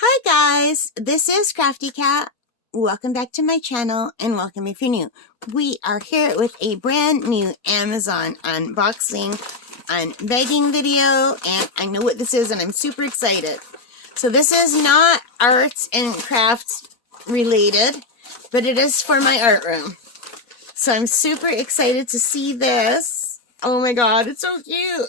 Hi guys, this is Crafty Cat. Welcome back to my channel and welcome if you're new. We are here with a brand new Amazon unboxing, unbagging video, and I know what this is and I'm super excited. So this is not arts and crafts related, but it is for my art room. So I'm super excited to see this. Oh my god, it's so cute.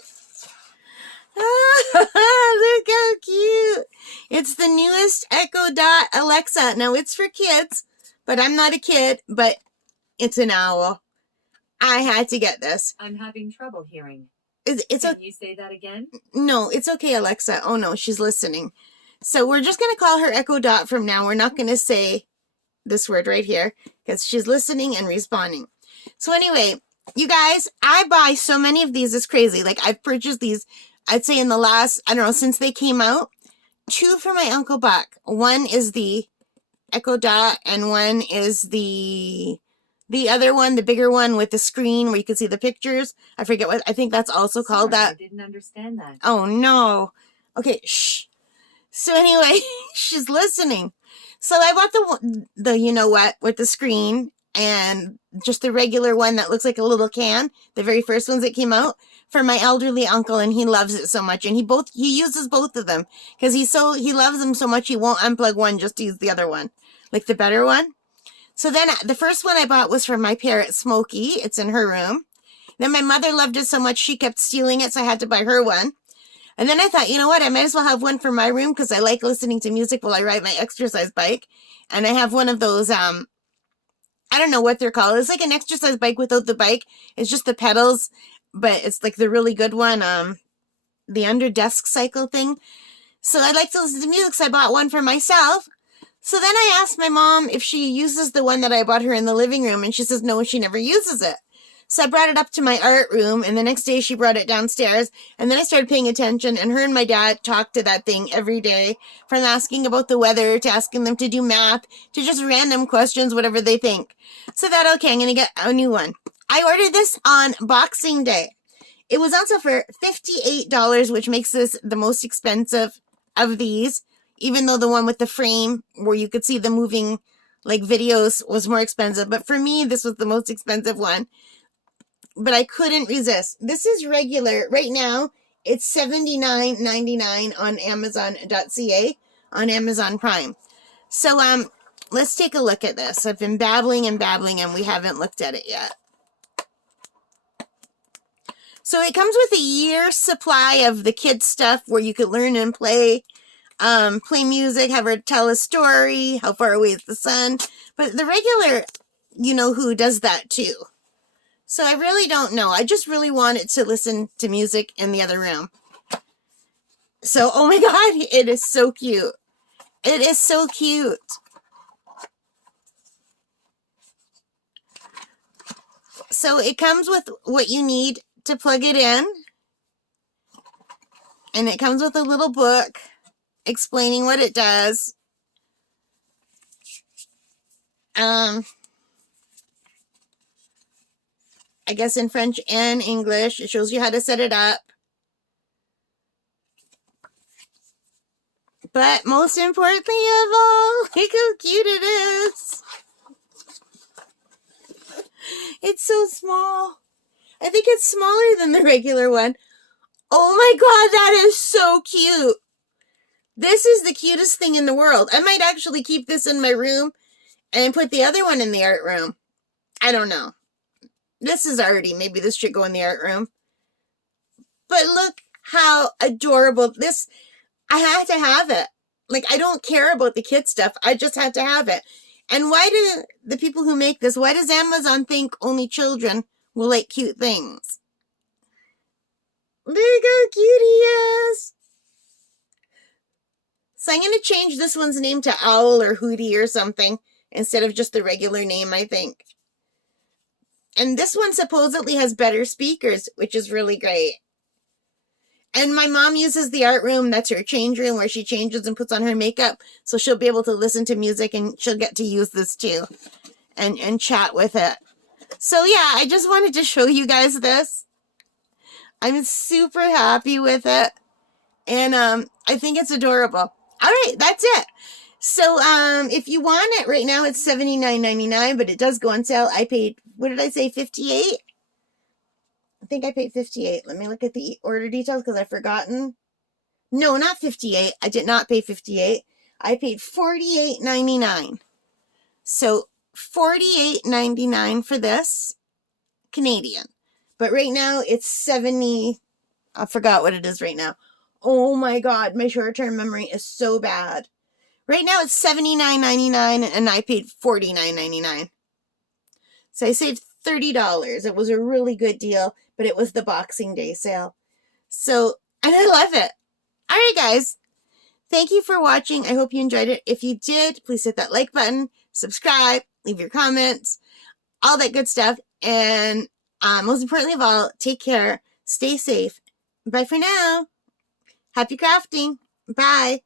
Look how cute. It's the newest Echo Dot Alexa. Now, it's for kids, but I'm not a kid, but it's an owl. I had to get this. I'm having trouble hearing. Can you say that again? No, it's okay, Alexa. Oh, no, she's listening. So we're just going to call her Echo Dot from now. We're not going to say this word right here because she's listening and responding. So anyway, you guys, I buy so many of these. It's crazy. Like, I've purchased these, I'd say in the last, I don't know, since they came out. 2 for my Uncle Buck. One is the Echo Dot and one is the other one, the bigger one with the screen where you can see the pictures. I forget what, I think that's also called that. I didn't understand that. Oh no. Okay, shh. So anyway, she's listening. So I bought the you know what with the screen and just the regular one that looks like a little can, the very first ones that came out, for my elderly uncle, and he loves it so much, and he uses both of them because he loves them so much he won't unplug one just to use the other one, like the better one. So then the first one I bought was for my parrot Smokey. It's in her room. Then my mother loved it so much she kept stealing it, so I had to buy her one. And then I thought, you know what, I might as well have one for my room because I like listening to music while I ride my exercise bike. And I have one of those I don't know what they're called. It's like an exercise bike without the bike. It's just the pedals, but it's like the really good one, the under desk cycle thing. So I like to listen to music, so I bought one for myself. So then I asked my mom if she uses the one that I bought her in the living room, and she says no, she never uses it. So I brought it up to my art room, and the next day she brought it downstairs, and then I started paying attention, and her and my dad talked to that thing every day, from asking about the weather, to asking them to do math, to just random questions, whatever they think. So I thought, okay, I'm going to get a new one. I ordered this on Boxing Day. It was also for $58, which makes this the most expensive of these, even though the one with the frame, where you could see the moving, like, videos was more expensive. But for me, this was the most expensive one. But I couldn't resist. This is regular. Right now, it's $79.99 on Amazon.ca on Amazon Prime. So, let's take a look at this. I've been babbling and babbling, and we haven't looked at it yet. So it comes with a year's supply of the kids' stuff where you could learn and play music, have her tell a story, how far away is the sun. But the regular, you know who does that too. So I really don't know. I just really wanted to listen to music in the other room. So, oh my God, it is so cute. It is so cute. So it comes with what you need to plug it in. And it comes with a little book explaining what it does. I guess in French and English. It shows you how to set it up. But most importantly of all, look how cute it is. It's so small. I think it's smaller than the regular one. Oh my God, that is so cute. This is the cutest thing in the world. I might actually keep this in my room and put the other one in the art room. I don't know. This is arty. Maybe this should go in the art room. But look how adorable this. I had to have it. Like, I don't care about the kid stuff. I just had to have it. And why do the people who make this, why does Amazon think only children will like cute things? Look how cute he is. So I'm going to change this one's name to Owl or Hootie or something instead of just the regular name, I think. And this one supposedly has better speakers, which is really great. And my mom uses the art room. That's her change room where she changes and puts on her makeup. So she'll be able to listen to music and she'll get to use this too and chat with it. So yeah, I just wanted to show you guys this. I'm super happy with it. And I think it's adorable. All right, that's it. So if you want it right now, it's $79.99, but it does go on sale. I paid, what did I say, 58? I think I paid 58. Let me look at the order details because I've forgotten. No, not 58. I did not pay 58. I paid $48.99. So $48.99 for this, Canadian. But right now it's 70. I forgot what it is right now. Oh my God, my short-term memory is so bad. Right now it's $79.99 and I paid $49.99. So I saved $30. It was a really good deal, but it was the Boxing Day sale. So, and I love it. All right, guys. Thank you for watching. I hope you enjoyed it. If you did, please hit that like button, subscribe, leave your comments, all that good stuff. And most importantly of all, take care, stay safe. Bye for now. Happy crafting. Bye.